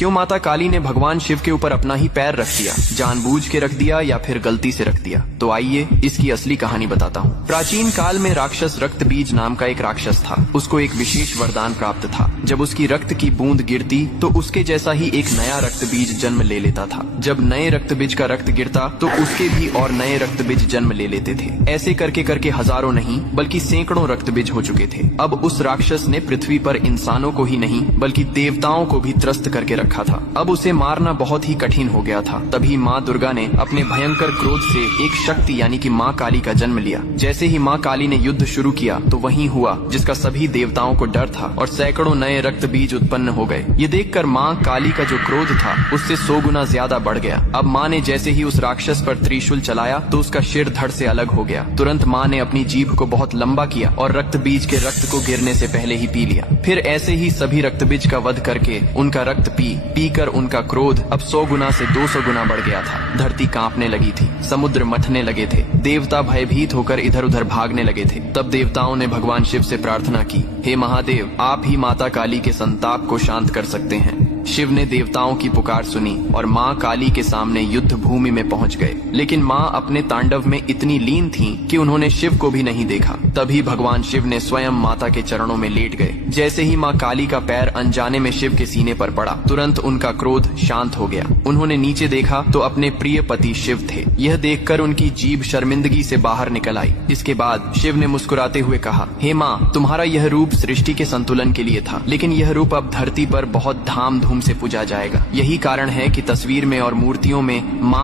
क्यों माता काली ने भगवान शिव के ऊपर अपना ही पैर रख दिया? जानबूझ के रख दिया या फिर गलती से रख दिया? तो आइए इसकी असली कहानी बताता हूँ। प्राचीन काल में राक्षस रक्त बीज नाम का एक राक्षस था। उसको एक विशेष वरदान प्राप्त था। जब उसकी रक्त की बूंद गिरती तो उसके जैसा ही एक नया रक्त बीज जन्म ले लेता था। जब नए रक्त बीज का रक्त गिरता तो उसके भी और नए रक्त बीज जन्म ले लेते थे। ऐसे करके करके हजारों नहीं बल्कि सैकड़ों रक्त बीज हो चुके थे। अब उस राक्षस ने पृथ्वी पर इंसानों को ही नहीं बल्कि देवताओं को भी त्रस्त करके रखा था। अब उसे मारना बहुत ही कठिन हो गया था। तभी माँ दुर्गा ने अपने भयंकर क्रोध से एक शक्ति यानी कि माँ काली का जन्म लिया। जैसे ही माँ काली ने युद्ध शुरू किया तो वही हुआ जिसका सभी देवताओं को डर था और सैकड़ों नए रक्त बीज उत्पन्न हो गए। ये देखकर माँ काली का जो क्रोध था उससे 100 गुना ज्यादा बढ़ गया। अब माँ ने जैसे ही उस राक्षस पर त्रिशूल चलाया तो उसका सिर धड़ से अलग हो गया। तुरंत माँ ने अपनी जीभ को बहुत लंबा किया और रक्त बीज के रक्त को गिरने से पहले ही पी लिया। फिर ऐसे ही सभी रक्त बीज का वध करके उनका रक्त पी कर उनका क्रोध अब 100 गुना से 200 गुना बढ़ गया था। धरती कांपने लगी थी, समुद्र मथने लगे थे, देवता भयभीत होकर इधर उधर भागने लगे थे। तब देवताओं ने भगवान शिव से प्रार्थना की, हे महादेव, आप ही माता काली के संताप को शांत कर सकते हैं। शिव ने देवताओं की पुकार सुनी और माँ काली के सामने युद्ध भूमि में पहुंच गए। लेकिन माँ अपने तांडव में इतनी लीन थीं कि उन्होंने शिव को भी नहीं देखा। तभी भगवान शिव ने स्वयं माता के चरणों में लेट गए। जैसे ही माँ काली का पैर अनजाने में शिव के सीने पर पड़ा, तुरंत उनका क्रोध शांत हो गया। उन्होंने नीचे देखा तो अपने प्रिय पति शिव थे। यह देखकर उनकी जीभ शर्मिंदगी से बाहर निकल आई। इसके बाद शिव ने मुस्कुराते हुए कहा, हे माँ, तुम्हारा यह रूप सृष्टि के संतुलन के लिए था, लेकिन यह रूप अब धरती पर बहुत धाम धूम से पूजा जाएगा। यही कारण है कि तस्वीर में और मूर्तियों में माँ